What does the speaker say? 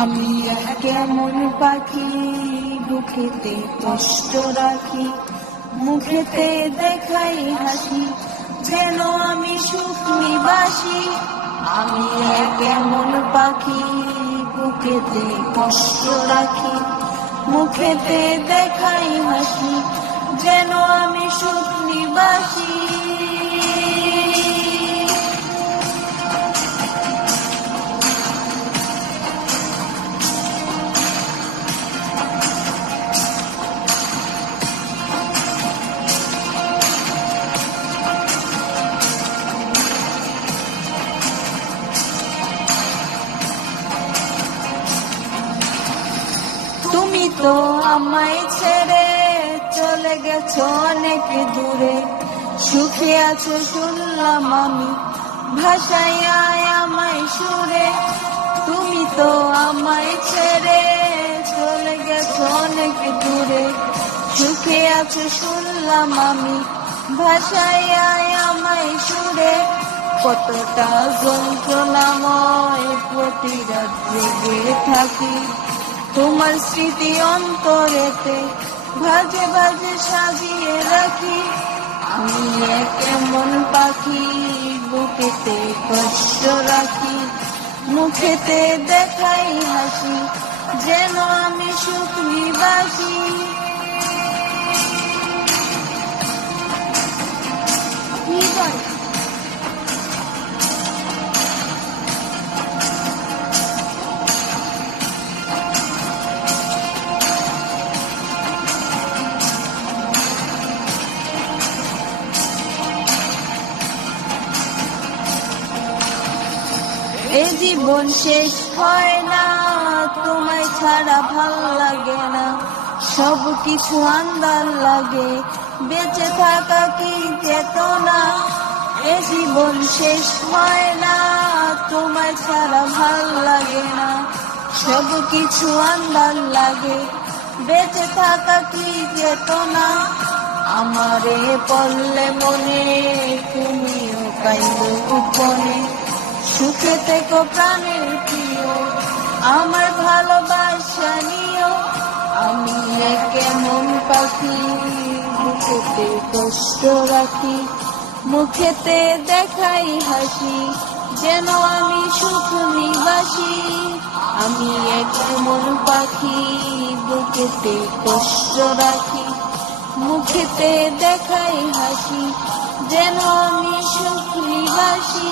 আমি কেমন পাখি, বুকেতে কষ্ট রাখি, মুখেতে দেখাই হাসি, যেন আমি সুখ নিবাসী। আমি কেমন পাখি, বুকেতে কষ্ট রাখি, মুখেতে দেখাই হাসি, যেন আমি সুখ নিবাসী। তুমি তো আমায় ছেড়ে চলে গেছো অনেক দূরে, সুখে আছো শুনলাম আমি, ভাষায় আমায় সুরে। তুমি তো আমায় ছেড়ে চলে গেছো অনেক দূরে, সুখে আছো শুনলাম আমি, ভাষায় আমায় সুরে। কতটা যন্ত্রণাময় প্রতি রাত জেগে থাকি, তোমার স্মৃতি অন্তরেতে ভাজে ভাজে সাজিয়ে রাখি। আমি কেমন পাখি, বুকেতে কষ্ট রাখি, মুখেতে দেখাই হাসি, যেন আমি সুখ নিবাসী। এই জীবন শেষ হয় না, তোমায় ছাড়া ভাল লাগে না, সব কিছু আন্দার লাগে, বেঁচে থাকা কি চেতনা। এই জীবন শেষ হয় না, তোমায় ছাড়া ভাল লাগে না, সব কিছু আন্দার লাগে, বেঁচে থাকা কি চেতনা। আমারে পড়লে মনে তুমিও কাইলো গোপনে, সুখে থেকো প্রাণের প্রিয়, আমার ভালোবাসা নিও। আমি কেমন পাখি, বুকেতে কষ্ট রাখি, মুখেতে দেখাই হাসি, যেন আমি সুখ নিবাসী। আমি কেমন পাখি, বুকেতে কষ্ট রাখি, মুখেতে দেখাই হাসি, যেন আমি সুখ নিবাসী।